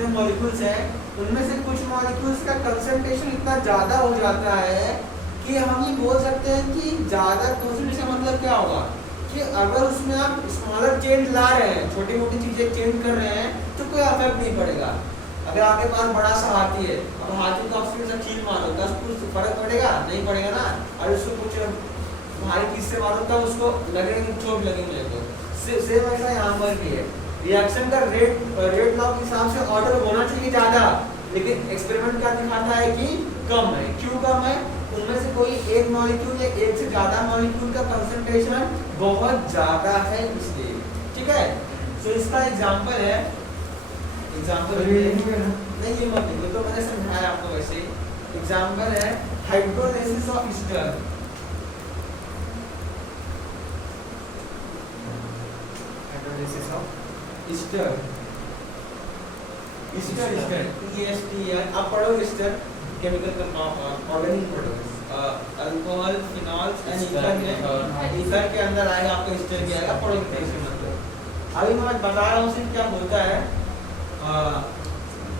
जितने मॉलिक्यूल्स हैं उनमें से कुछ मॉलिक्यूल्स का कंसंट्रेशन इतना ज़्यादा हो जाता है कि हम ये बोल सकते हैं कि ज़्यादा कंसंट्रेशन मतलब क्या होगा कि अगर उसमें आप स्मॉलर चेंज ला रहे हैं, छोटी मोटी चीज़ें चेंज कर रहे हैं तो कोई इफेक्ट नहीं पड़ेगा। अगर आपके पास बड़ा सा हाथी है, अब हाथी को आप से कील मारो 10 कुछ फर्क पड़ेगा नहीं पड़ेगा ना, और उसको कुछ भारी चीज से मारो तब उसको लगेगा चोट लगेगी मेरे को। सेम ऐसा यहाँ पर भी है, रिएक्शन का रेट लॉ के हिसाब से ऑर्डर होना चाहिए ज़्यादा, लेकिन एक्सपेरिमेंट क्या दिखाता है कि कम है। क्यों कम है? उनमें से कोई एक मॉलिक्यूल या एक से ज़्यादा मॉलिक्यूल का कंसंट्रेशन बहुत ज़्यादा है इसलिए। ठीक है, सो इसका एग्जांपल है, एग्जांपल नहीं ये मत लिखो, तो मैंने समझाया आपको वैसे। एग्जांपल है hydrolysis of Easter. Hydrolysis of Easter, Easter ESTER आप पढ़ो Easter chemical compound organic products alcohol phenols and ether के अंदर आएगा आपको ईस्टर भी आएगा, पढ़ो कैसे मतलब। अभी मैं बता रहा हूँ सिर्फ क्या होता है।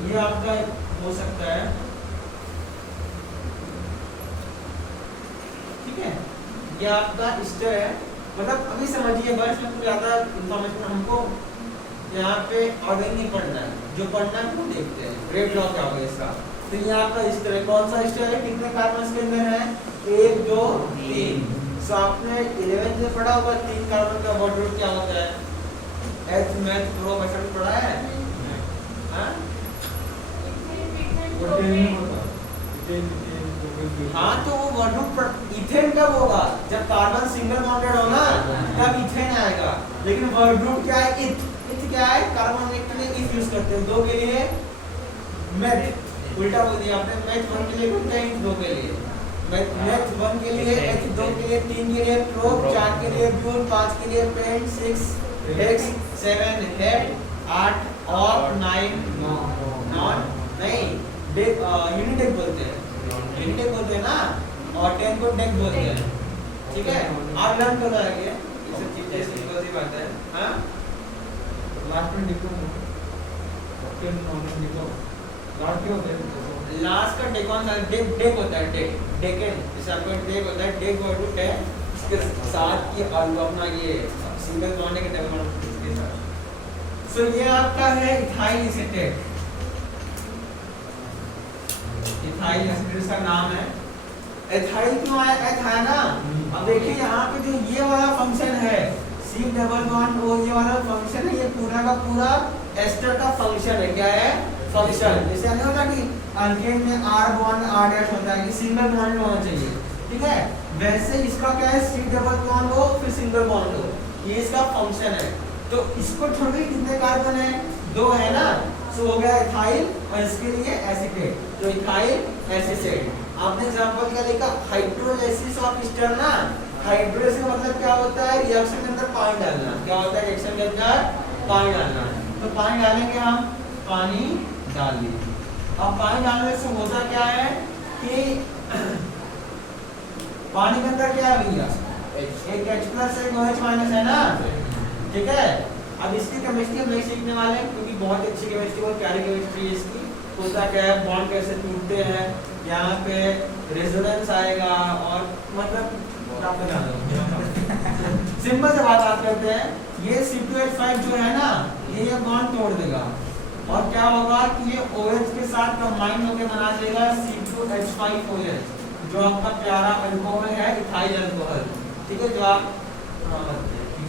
ये आपका हो सकता है, ठीक है, ये आपका ईस्टर है, मतलब अभी समझिए बस, में ज़्यादा इंफॉर्मेशन हमको यहाँ पे ऑर्गेनिक नहीं पढ़ना है, जो पढ़ना है वो देखते हैं। रेट लॉ क्या होगा इसका, तो ये आपका ईस्टर है। कौन सा ईस्टर है, कितने कार्बन के अंदर है, 1 2 3। सो आपने 11th में पढ़ा होगा 3 कार्बन का वर्ड रूट क्या होता है, एच मैथ प्रो बचन पढ़ा है हाँ? हाँ तो वो वर्ड रूट इथेन कब होगा, जब कार्बन सिंगल बॉन्डेड हो ना तब इथेन आएगा। लेकिन वर्ड रूट क्या है, इथ क्या है, कार्बन के लिए इथ यूज करते हैं, 2 के लिए मेथ, उल्टा बोल दिया आपने, मैथ 1 के लिए बोलते हैं, इथ 2 के लिए, मैथ 1 के लिए एच 2 के लिए 3 के लिए प्रोब 4 के लिए ब्यूल 5 के लिए पेंट 6 हेक्स 7 हेड 8 और 9 नॉन नहीं डेक यूनिडेक बोलते हैं, यूनिडेक बोलते हैं ना, और 10 को डेक बोलते हैं। ठीक है, आप लर्न कर रहे हैं ये सब चीजें, सिंपल सी बात है। हां लास्ट में लिखो, ओके नॉन लिखो, लास्ट क्या होता है, लास्ट का डेकॉन डेक डेक होता है, डेक डेकेन, जैसे आपका डेक होता है, डेक वर्ड रूट है, इसके साथ की अपना ये सिंगल बॉन्ड के डबल बॉन्ड के साथ। सो ये आपका है इथाइल एसीटेट, इथाइल एसीटेट का नाम है। एथाइल क्यों आया, एथ है ना, अब देखिए यहाँ पे जो ये वाला फंक्शन है C डबल बॉन्ड O, ये वाला फंक्शन है, ये पूरा का पूरा एस्टर का फंक्शन है। क्या है, फंक्शन। जैसे नहीं होता कि अल्केन में R बॉन्ड R डैश होता है कि सिंगल बॉन्ड होना चाहिए, ठीक है, वैसे इसका क्या है, C डबल बॉन्ड हो फिर सिंगल बॉन्ड हो, ये इसका फंक्शन है। तो इसको छोड़ के कितने कार्बन है, 2 है ना, सो हो गया इथाइल, और इसके लिए एसीटेट, तो इथाइल एसीटेट। आपने एग्जांपल क्या लिखा, हाइड्रोलाइसिस ऑफ ईस्टर ना, हाइड्रोलाइसिस मतलब क्या होता है, रिएक्शन के अंदर पानी डालना। क्या होता है, रिएक्शन के अंदर पानी डालना। तो पानी डालेंगे हम, पानी डाल दीजिए। अब पानी डालने से होता क्या है कि पानी के अंदर क्या है भैया, एक H प्लस एक OH माइनस है ना, ठीक है। अब इसकी केमिस्ट्री हम नहीं सीखने वाले हैं क्योंकि बहुत अच्छी केमिस्ट्री, बहुत प्यारी केमिस्ट्री है इसकी। होता क्या है, बॉन्ड कैसे टूटते हैं, यहाँ पे रेजोनेंस आएगा, और मतलब सिंपल से बात आप करते हैं, ये C2H5 जो है ना, ये बॉन्ड तोड़ देगा, और क्या होगा कि ये OH के साथ कंबाइन होकर बना देगा C2H5OH, जो आपका प्यारा अल्कोहल है, इथाइल अल्कोहल, ठीक है, जो आप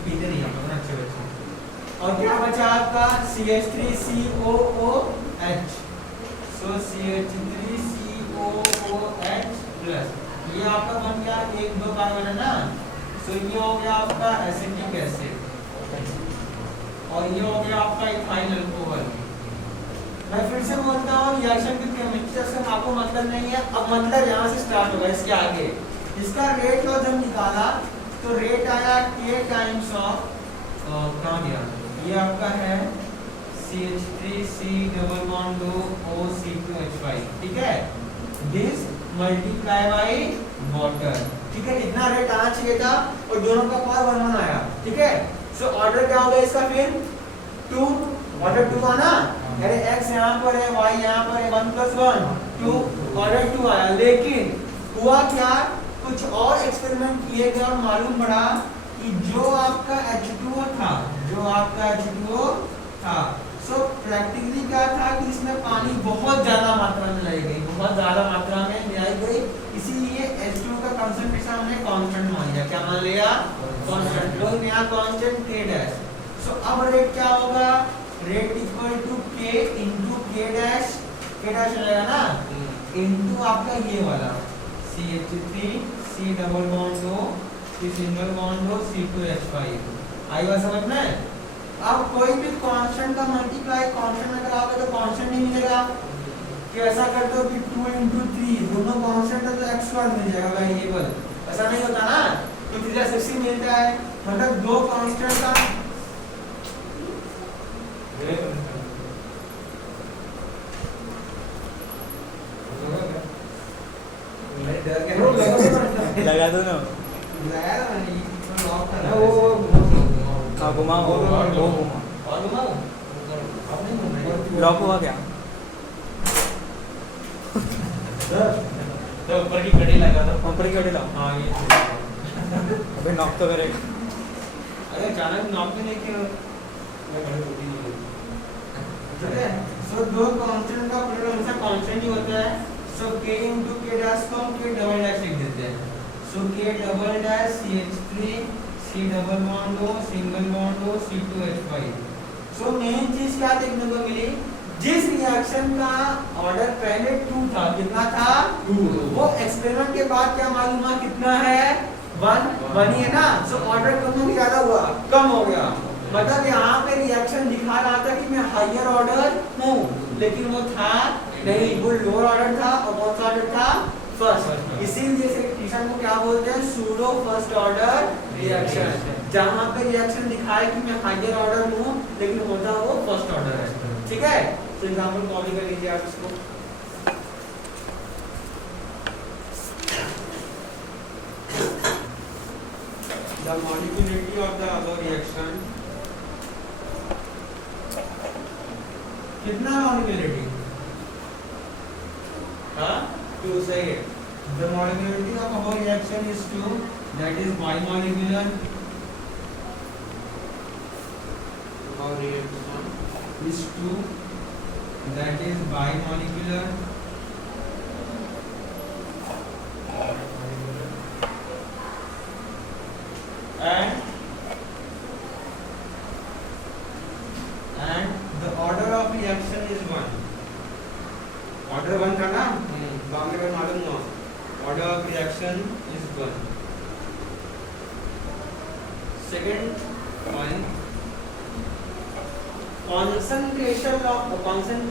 पीते नहीं हैं अच्छे बच्चे। और क्या बचा आपका CH3COOH, सो CH3COOH प्लस, ये आपका बन गया 1 2 कार्बन है ना, सो ये हो गया आपका एसिटिक एसिड, और ये हो गया आपका इथाइल अल्कोहल। मैं फिर से बोलता हूँ, रिएक्शन की केमिस्ट्री से आपको मतलब नहीं है, अब मतलब यहाँ से स्टार्ट होगा इसके आगे। इसका रेट लॉ जब निकाला तो रेट आया K टाइम्स ऑफ कहाँ गया, ये आपका है CH3C double bond O C2H5, ठीक है, दिस मल्टीप्लाई बाई वाटर, ठीक है, इतना रेट आना चाहिए था, और दोनों का पावर 1 आया, ठीक है। सो ऑर्डर क्या होगा इसका, फिर 2 ऑर्डर 2 आना, अरे x यहाँ पर है, y यहाँ पर है, 1 + 1 2 ऑर्डर 2 आया। लेकिन हुआ क्या, कुछ और एक्सपेरिमेंट किए गए और मालूम पड़ा कि जो आपका H2O था, सो प्रैक्टिकली क्या था कि इसमें पानी बहुत ज्यादा मात्रा में लाई गई, बहुत ज्यादा मात्रा में लाई गई, इसीलिए H2O का कंसंट्रेशन हमने कांस्टेंट मान लिया। क्या मान लिया? कांस्टेंट। लो नया कांस्टेंट K डैश। सो अब रेट क्या होगा, rate equal to K into K dash, K dash आएगा ना, इंटू आपका ये वाला CH3 C double bond O C single bond O C2H5। आएगा समझ में? अब कोई भी कांस्टेंट का मल्टीप्लाई कांस्टेंट में कराओगे तो कांस्टेंट नहीं मिलेगा, कि ऐसा कर दो कि 2 इंटू 3 दोनों कांस्टेंट है तो x² मिल जाएगा वेरिएबल, ऐसा नहीं होता ना, तो 360 मिलता है, मतलब दो कांस्टेंट का लगा दो ना, हाँ घुमाओ, वो घुमाओ, लॉक हुआ क्या? तो ऊपर की कड़ी लगा दो, ऊपर की कड़ी लाओ। हाँ ये अबे नॉक तो करेगा। अरे अचानक नॉक भी नहीं किया, ठीक है। सो दो कांस्टेंट का प्रोडक्ट हमेशा कांस्टेंट ही होता है। सो k into k डैश को हम k डबल डैश लिख देते हैं। सो k double dash CH3 C double bond O single bond O C2H5। So main चीज क्या देखने को मिली, जिस रिएक्शन का ऑर्डर पहले 2 था, कितना था 2, वो एक्सपेरिमेंट के बाद क्या मालूम हुआ कितना है 1 ही है ना। सो ऑर्डर कम हो गया, ज्यादा हुआ, कम हो गया, मतलब यहाँ पे रिएक्शन दिखा रहा था कि मैं हायर ऑर्डर हूँ, लेकिन वो था नहीं, वो लोअर ऑर्डर था। और कौन सा ऑर्डर था? फर्स्ट। इसीलिए से रिएक्शन को क्या बोलते हैं, सूडो फर्स्ट ऑर्डर रिएक्शन, जहाँ पे रिएक्शन दिखाए कि मैं हायर ऑर्डर हूँ लेकिन होता वो फर्स्ट ऑर्डर है, ठीक है। तो एग्जांपल कॉपी कर लीजिए आप इसको। The molecularity of the above reaction, कितना molecularity? हाँ 2 सही है। The molecularity of above reaction is 2, that is bimolecular. Above reaction is 2, that is bimolecular. And the order of reaction is 1. Order 1 था ना, बाकी का मालूम ना, order of reaction is 1. Second point, concentration of ethyl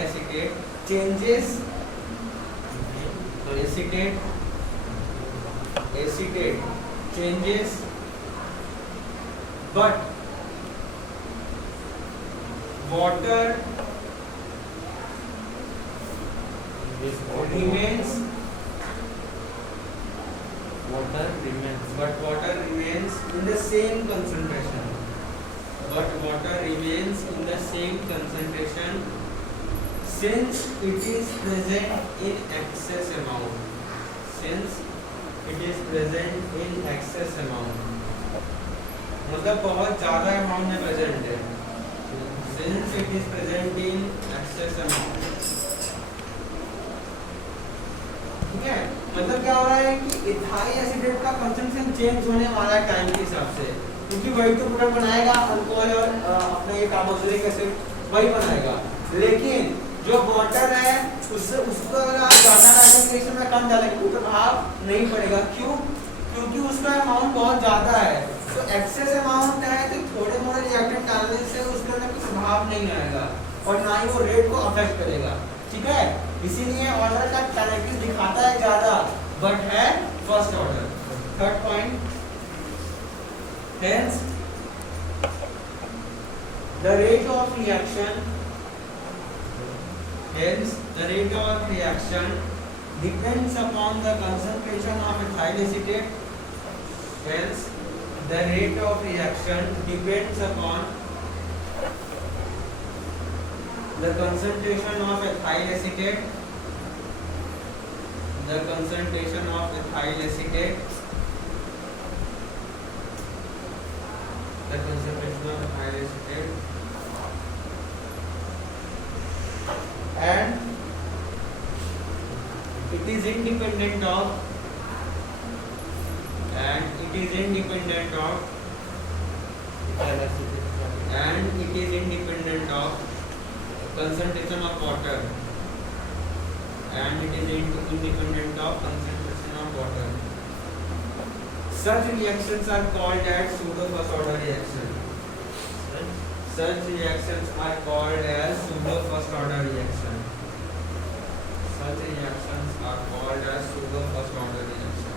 acetate changes acetate changes, but water remains in the same concentration. Since it is present in excess amount, मतलब बहुत ज्यादा amount में प्रेजेंट है। Since it is present in excess amount, ठीक है। मतलब क्या हो रहा है कि इथाइल एसिडेट का कंसंट्रेशन चेंज होने वाला है टाइम के हिसाब से, क्योंकि वही तो प्रोडक्ट बनाएगा, अल्कोहल और अपना ये कार्बोक्सिलिक एसिड वही बनाएगा। लेकिन जो वाटर है उससे उसको अगर आप ज्यादा कंसंट्रेशन में कम डालेंगे तो प्रभाव नहीं पड़ेगा। क्यों? क्योंकि उसका अमाउंट बहुत ज्यादा है। तो एक्सेस अमाउंट है तो थोड़े मोड़े रिएक्टेंट डालने से उसके अंदर कोई प्रभाव नहीं आएगा और ना ही वो रेट को अफेक्ट करेगा, ठीक है। इसीलिए ऑर्डर का काइनेटिक्स दिखाता है ज्यादा, बट है first order. Third point, hence the rate of reaction depends upon the concentration of ethyl ethyl acetate. Hence, the rate of reaction depends upon the concentration of ethyl acetate. The concentration of ethyl acetate. The concentration of ethyl acetate. And it is independent of concentration of water, Such reactions are called as pseudo first order reaction. Such reactions are called as pseudo first order reaction. Such reactions are called as pseudo first order reaction.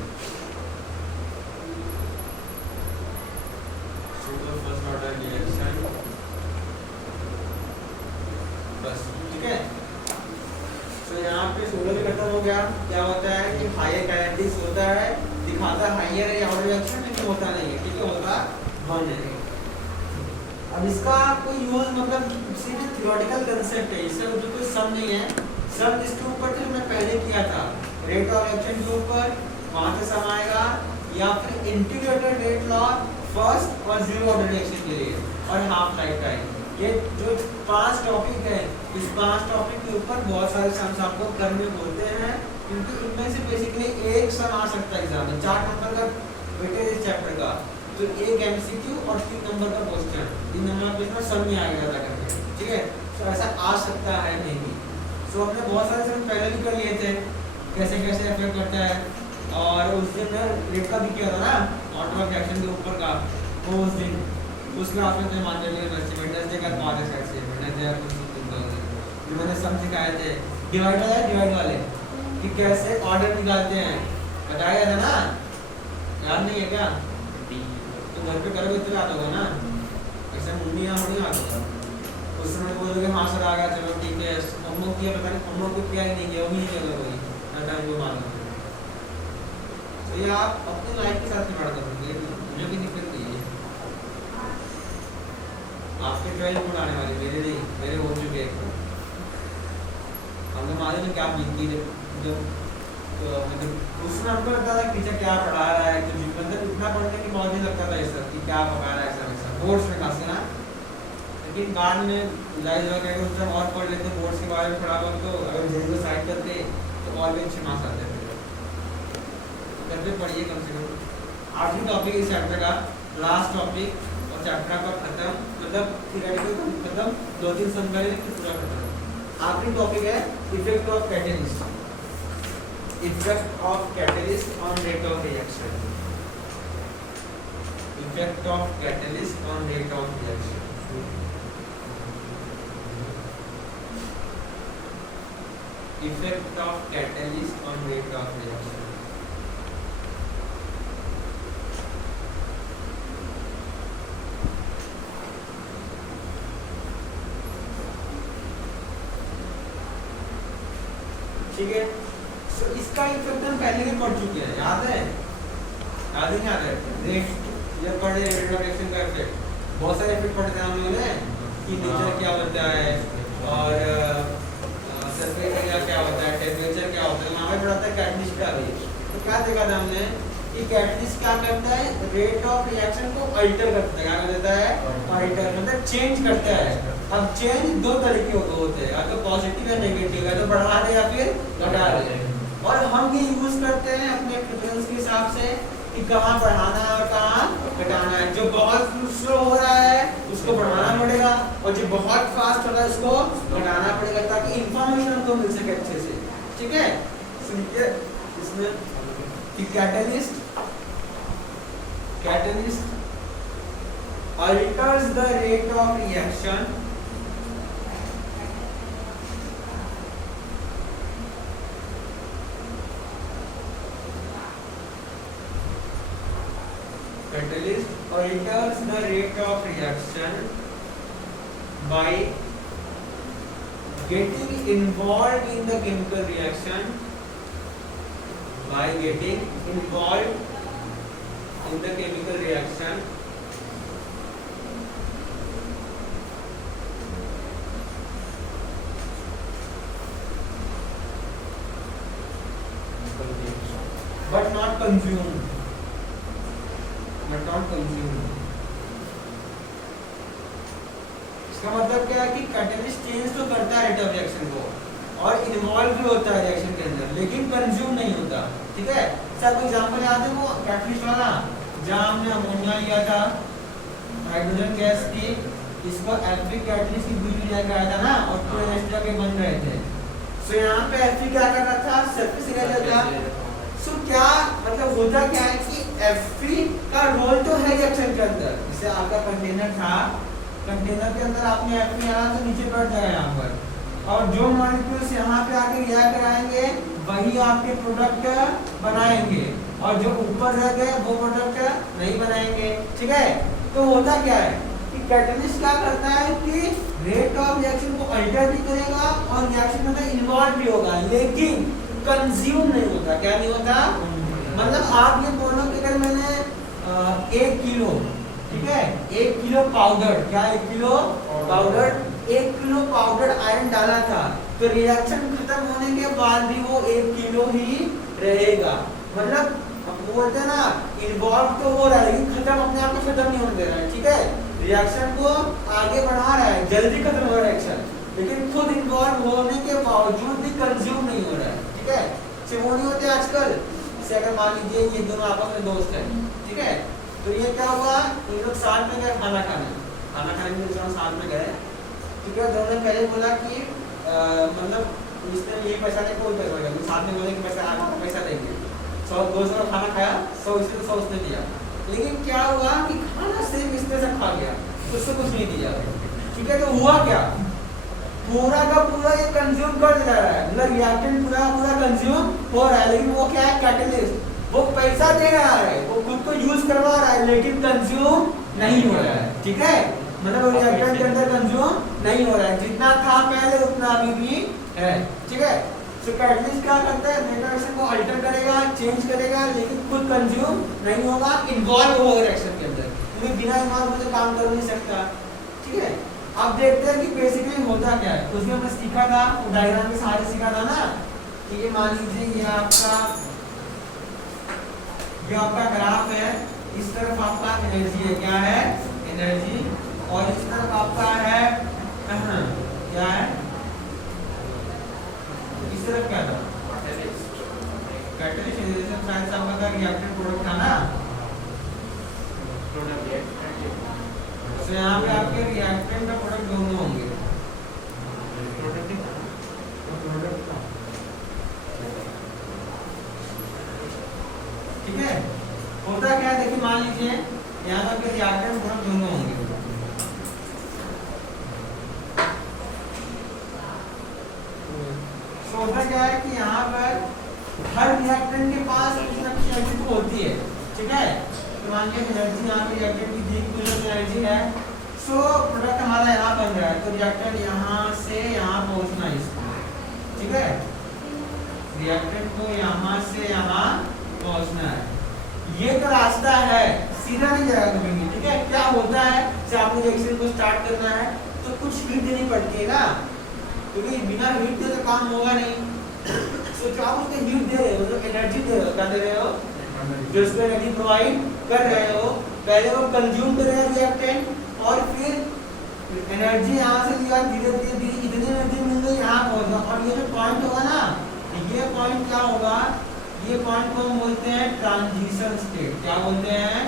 Pseudo first order reaction. बस ठीक है. तो यहाँ पे solar भी खत्म हो गया. क्या होता है कि हायर काइनेटिक्स होता है, दिखाता है हायर है ऑर्डर रिएक्शन, लेकिन होता नहीं है. ठीक है, होता वन है. अब इसका कोई यूज मतलब सिर्फ थ्योरेटिकल कांसेप्ट है, इससे जो कोई सम नहीं है. सम इसके ऊपर जो मैं पहले किया था रेट ऑफ रिएक्शन के ऊपर, वहां से सम आएगा, या फिर इंटीग्रेटेड रेट लॉ फर्स्ट और जीरो ऑर्डर रिएक्शन के लिए और हाफ लाइफ टाइम. ये जो 5 टॉपिक है, इस 5 टॉपिक के ऊपर बहुत सारे सम्स आपको करने बोलते हैं, क्योंकि इनमें से बेसिकली एक सम आ सकता है एग्जाम में. 4 नंबर का वेटेज इस चैप्टर का, तो एक एमसीक्यू और 3 नंबर का क्वेश्चन. 3 नंबर का क्वेश्चन सम नहीं आएगा ज्यादा करके. ठीक है, तो ऐसा आ सकता है मे बी. सो हमने बहुत सारे सम पहले भी कर लिए थे, कैसे कैसे इफेक्ट करता है. और उस दिन रेट का भी किया था ना ऑटो रिएक्शन के ऊपर का, वो उस दिन उस क्लास में तो मान लीजिए वेडनेसडे का बाद है शायद से वेडनेसडे या कुछ जो मैंने सम सिखाए थे. डिवाइडर है, डिवाइड वाले कि कैसे ऑर्डर निकालते हैं, बताया था ना, याद नहीं है क्या? तो घर पे करोगे तो याद होगा ना, ऐसे मुन्नी यहाँ नहीं याद होगा. उस समय बोलोगे हाँ सर आ गया, चलो ठीक है. हम लोग किया, पता नहीं हम लोग को किया ही नहीं किया, वो भी नहीं किया कोई टाइम को मान लो. तो ये आप अपनी लाइफ के साथ खिलवाड़ करोगे, मुझे भी दिक्कत नहीं है. आपके 12 बोर्ड आने वाले, मेरे नहीं, मेरे हो चुके हैं. हमने मालूम है क्या बीती है जो मतलब उसमें हमको लगता था टीचर क्या पढ़ा रहा है, जो मतलब इतना पढ़ने की मौज नहीं लगता था इस कि क्या पढ़ा रहा है ऐसा वैसा बोर्ड्स में खास ना. लेकिन बाद में जाहिर हो गया कि और पढ़ लेते बोर्ड्स के बारे में थोड़ा बहुत, तो अगर जल्दी को साइड करते तो और भी अच्छे मार्क्स आते थे. घर पे पढ़िए कम से कम. 8वीं टॉपिक इस चैप्टर का, लास्ट टॉपिक, और चैप्टर का खत्म, मतलब थियोरेटिकल खत्म, 2-3 सम करेंगे फिर पूरा खत्म. आखिरी टॉपिक है effect of catalyst. Effect of catalyst on rate of reaction. Effect of catalyst on rate of reaction. Effect of catalyst on rate of reaction. ठीक है, तो इसका इफेक्ट हम पहले भी पढ़ चुके हैं, याद है? याद नहीं याद है? नेक्स्ट जब पढ़े रेट ऑफ रिएक्शन का इफेक्ट, बहुत सारे इफेक्ट पढ़ते हैं हम लोगों ने कि नेचर क्या होता है और सरफेस एरिया क्या होता है, टेम्परेचर क्या होता है. वहाँ पे पढ़ा था कैटलिस्ट का भी. तो क्या देखा था हमने कि कैटलिस्ट क्या करता है, रेट ऑफ रिएक्शन को अल्टर करता है. क्या कर देता है? अल्टर मतलब चेंज करता है. अब चेंज 2 तरीके के होते हैं, या तो पॉजिटिव या नेगेटिव, या तो बढ़ा दे या फिर घटा दे. और हम ये यूज करते हैं अपने प्रेफरेंस के हिसाब से कि कहाँ बढ़ाना है और कहाँ घटाना है. जो बहुत स्लो हो रहा है उसको बढ़ाना पड़ेगा, और जो बहुत फास्ट हो रहा है उसको घटाना पड़ेगा, ताकि इंफॉर्मेशन हमको मिल सके अच्छे से. ठीक है, सुनिए इसमें कि catalyst alters the rate of reaction by getting involved in the chemical reaction by getting involved in the chemical reaction but not consumed. इसका मतलब क्या है कि कैटलिस्ट चेंज तो करता है रेट ऑफ रिएक्शन को और इन्वॉल्व भी होता है रिएक्शन के अंदर, लेकिन कंज्यूम नहीं होता। ठीक है सर, कोई एग्जांपल याद है वो कैटलिस्ट वाला जहां हमने अमोनिया लिया था हाइड्रोजन गैस की, इसको एल्फिक कैटलिस्ट की बीच में लगाया था ना और पूरे एस्टर के बन रहे थे। सो यहाँ पे एल्फिक क्या कर रहा था, सरफेस एरिया था। सो क्या मतलब होता क्या है कि एफी का रोल तो है रिएक्शन के अंदर, जैसे आपका कंटेनर था, कंटेनर के अंदर आपने एफी आना तो नीचे बैठ जाएगा यहाँ पर, और जो मॉलिक्यूल्स यहाँ पे आके रिएक्ट कराएंगे वही आपके प्रोडक्ट बनाएंगे, और जो ऊपर रह गए वो प्रोडक्ट नहीं बनाएंगे। ठीक है, तो होता क्या है कि कैटलिस्ट क्या करता है कि रेट ऑफ रिएक्शन को अल्टर भी करेगा और रिएक्शन में इन्वॉल्व भी होगा, लेकिन कंज्यूम नहीं होता। क्या नहीं होता, मतलब आप ये बोलो कि अगर मैंने 1 किलो, ठीक है 1 किलो पाउडर, क्या 1 kilo powder, 1 kilo powder iron डाला था, तो रिएक्शन खत्म होने के बाद भी वो 1 किलो ही रहेगा। मतलब बोलते हैं ना इन्वॉल्व तो हो रहा है लेकिन खत्म अपने आप को खत्म नहीं होने दे रहा है। ठीक है, रिएक्शन को आगे बढ़ा रहा है, जल्दी खत्म हो रहा है रिएक्शन, लेकिन खुद इन्वॉल्व होने के बावजूद भी कंज्यूम नहीं हो रहा है। ठीक है, सिर्फ नहीं होते आजकल, जैसे अगर मान लीजिए ये दोनों आपस में दोस्त हैं, ठीक है, तो ये क्या हुआ, ये लोग साथ में गए खाना खाने में दोनों साथ में गए। ठीक है, दोनों ने पहले बोला कि मतलब इसने ये पैसा नहीं, कोई पैसा नहीं, साथ में बोले कि पैसा देंगे, 100 200 का खाना खाया, 100 इसने 100 उसने दिया, लेकिन क्या हुआ कि खाना सिर्फ इसने से खा गया, उससे कुछ नहीं दिया। ठीक है, तो हुआ क्या, पूरा का पूरा ये कंज्यूम कर जा रहा है, मतलब रिएक्टेंट पूरा कंज्यूम हो रहा है, लेकिन वो क्या है कैटलिस्ट, वो पैसा दे रहा है, वो खुद को यूज करवा रहा है, लेकिन कंज्यूम नहीं हो रहा है। ठीक है, मतलब रिएक्टेंट के अंदर कंज्यूम नहीं हो रहा है, जितना था पहले उतना अभी भी है। ठीक है, तो कैटलिस्ट क्या करता है, रिएक्शन को अल्टर करेगा, चेंज करेगा, लेकिन खुद कंज्यूम नहीं होगा, इन्वॉल्व होगा रिएक्शन के अंदर, क्योंकि बिना इन्वॉल्व होने काम कर नहीं सकता। ठीक है, अब देखते हैं कि बेसिकली होता क्या है। उसमें हमने सीखा था, डायग्राम के सहारे सीखा था ना कि ये मान लीजिए ये आपका ग्राफ है, इस तरफ आपका एनर्जी है, क्या है एनर्जी, और इस तरफ आपका है क्या है, इस तरफ क्या था कैटलिस्ट, शायद से आपका रिएक्टेंट प्रोडक्ट था ना, तो यहाँ पे आपके रिएक्टेंट का प्रोडक्ट दोनों होंगे, ठीक है। होता क्या है, देखिए मान लीजिए यहाँ पर आपके रिएक्टेंट प्रोडक्ट दोनों होंगे, तो होता क्या है कि यहाँ पर हर रिएक्टेंट के पास कुछ ना कुछ एनर्जी तो होती है। ठीक है, तो मान लीजिए एनर्जी यहाँ पे रिएक्टेंट की दी कुछ एनर्जी है, सो प्रोडक्ट हमारा यहाँ बन रहा है, तो रिएक्टेंट यहाँ से यहाँ पहुँचना है इसको। ठीक है, रिएक्टेंट को यहाँ से यहाँ पहुँचना है, ये तो रास्ता है, सीधा नहीं जाएगा कभी भी। ठीक है, क्या होता है, जब आपको रिएक्शन को स्टार्ट करना है तो कुछ हीट देनी पड़ती है ना, क्योंकि बिना हीट दे तो काम होगा नहीं। तो जो आप उसको हीट दे रहे हो, जो एनर्जी दे रहे हो, क्या दे रहे हो, जो उसको एनर्जी प्रोवाइड कर रहे हो, पहले वो कंज्यूम कर रहे हैं रिएक्टेंट, और फिर एनर्जी यहाँ से लिया, धीरे धीरे इतनी एनर्जी मिल गई यहाँ पहुँचा, और ये जो पॉइंट होगा ना, ये पॉइंट क्या होगा, ये पॉइंट को हम बोलते हैं ट्रांजिशन स्टेट। क्या बोलते हैं,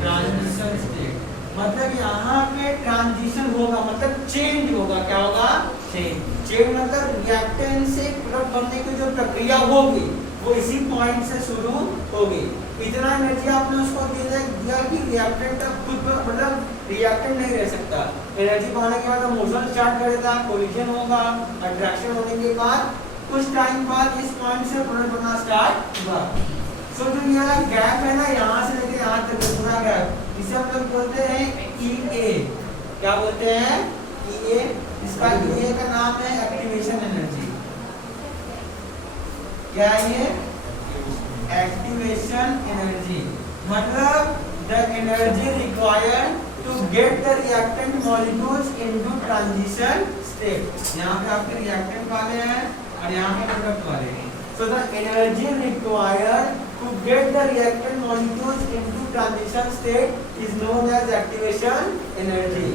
ट्रांजिशन स्टेट, मतलब यहाँ पे ट्रांजिशन होगा, मतलब चेंज होगा। क्या होगा, चेंज मतलब रिएक्टेंट से प्रोडक्ट बनने की जो प्रक्रिया होगी वो इसी पॉइंट से शुरू होगी। इतना एनर्जी आपने उसको दिया कि रिएक्टेंट खुद मतलब रिएक्टेंट नहीं रह सकता, एनर्जी पाने के बाद मोशन स्टार्ट करेगा, कोलिजन होगा, अट्रैक्शन होने के बाद कुछ टाइम बाद इस पॉइंट से प्रोडक्ट बनना स्टार्ट हुआ। सो जो ये गैप है ना, यहाँ से लेकर यहाँ तक पूरा गैप, इसे हम लोग बोलते हैं EA। क्या बोलते हैं, EA। इसका EA का नाम है एक्टिवेशन एनर्जी। क्या है ये, एक्टिवेशन एनर्जी, मतलब the energy required to get the reactant molecules into transition state. यहाँ पे आपके रिएक्टेंट वाले हैं और यहाँ पे प्रोडक्ट वाले हैं। So the energy required to get the reactant molecules into transition state is known as activation energy.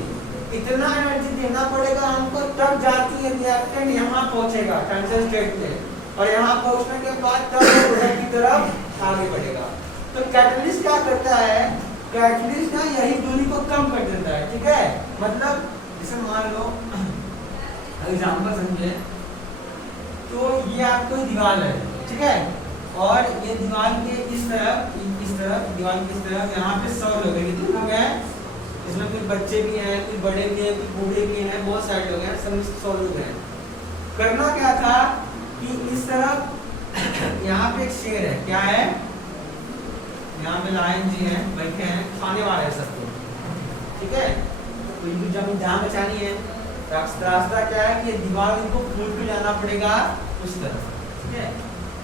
इतना एनर्जी देना पड़ेगा हमको, तब जाके ये रिएक्टेंट यहाँ पहुंचेगा ट्रांजिशन स्टेट पे, और यहाँ पहुंचने के बाद तब वो प्रोडक्ट की तरफ आगे बढ़ेगा। तो कैटलिस्ट क्या करता है, कैटलिस्ट ना यही दूरी को कम कर देता है, ठीक है। मतलब जैसे मान लो एग्जांपल समझे, तो ये आपको दीवार है, ठीक है, और ये दीवार के इस तरफ दीवार की इस तरफ यहाँ पे 100 लोग हैं, कितने लोग हैं इसमें, कुछ बच्चे भी हैं, कुछ बड़े भी हैं, कुछ बूढ़े भी हैं, बहुत सारे लोग हैं, सब 100 लोग हैं। करना क्या था कि इस तरफ यहाँ पे एक शेर है, क्या है, यहाँ पे लायन जी हैं, बैठे हैं, खाने वाले हैं सबको, ठीक है। तो इनको जब जान बचानी है, रास्ता क्या है कि दीवार इनको कूद के जाना पड़ेगा उस तरफ, ठीक है।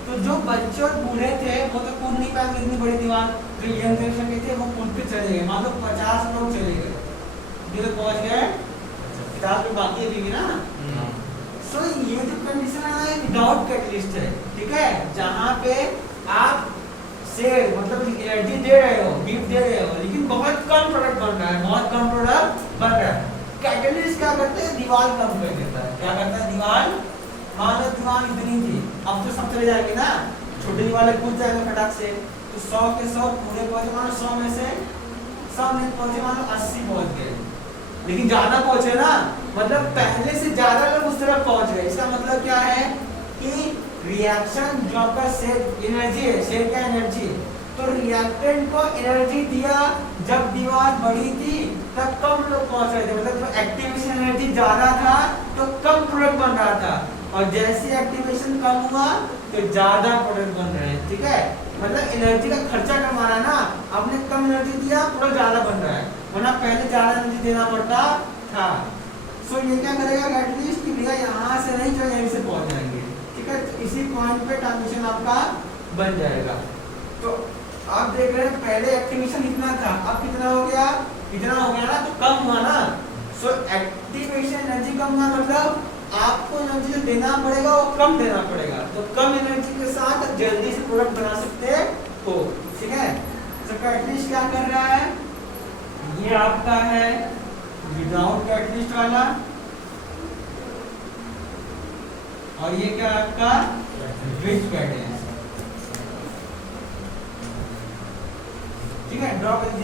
तो जो बच्चे और बूढ़े थे वो तो कूद नहीं पाएंगे इतनी बड़ी दीवार, जो यंग जनरेशन के थे वो कूद के चले गए। मान लो 50 लोग चले गए, ये तो पहुंच गए 50 लोग बाकी अभी भी ना। सो ये जो कंडीशन है विदाउट कैटलिस्ट है, ठीक है, जहाँ पे आप शेयर मतलब एनर्जी दे रहे हो, गिफ्ट दे रहे हो, लेकिन बहुत कम प्रोडक्ट बन रहा है, बहुत कम प्रोडक्ट बन रहा है। कैटलिस्ट क्या करते हैं, दीवार कम कर देता है। क्या करता है, दीवार, मान लो दीवार इतनी थी, अब तो सब चले जाएंगे ना, छोटे वाले कूद जाएंगे फटाक से, तो 100 के 100 पूरे पहुंचे, मान लो 100 में से 100 नहीं पहुंचे, मान लो 80 पहुंच गए, लेकिन ज्यादा पहुंचे ना, मतलब पहले से ज्यादा लोग उस तरफ पहुंच गए। इसका मतलब क्या है कि रिएक्शन जो आपका शेयर एनर्जी है, शेयर क्या एनर्जी, तो रिएक्टेंट को एनर्जी दिया जब दीवार बड़ी थी तब कम लोग पहुंच रहे थे, मतलब जो एक्टिवेशन एनर्जी ज्यादा था तो कम प्रोडक्ट बन रहा था, और जैसे एक्टिवेशन कम हुआ तो ज्यादा प्रोडक्ट बन रहे हैं, ठीक है। मतलब एनर्जी का खर्चा कम आ रहा है ना, आपने कम एनर्जी दिया, प्रोडक्ट ज्यादा बन रहा है, वरना पहले ज्यादा एनर्जी देना पड़ता था। सो ये क्या करेगा कैटलिस्ट कि भैया यहाँ से नहीं जो यहीं से पहुंच जाएंगे, ठीक है, तो इसी पॉइंट पे ट्रांजिशन आपका बन जाएगा। तो आप देख रहे हैं पहले एक्टिवेशन इतना था, अब कितना हो गया, इतना हो गया ना, तो कम हुआ ना। सो एक्टिवेशन एनर्जी कम हुआ, मतलब आपको एनर्जी जो देना पड़ेगा वो कम देना पड़ेगा, तो कम एनर्जी के साथ जल्दी से प्रोडक्ट बना सकते हो, ठीक है। तो कैटलिस्ट क्या कर रहा है, ये आपका है विदाउट कैटलिस्ट वाला, और ये क्या आपका विथ कैटलिस्ट, ठीक है। ड्रॉ कर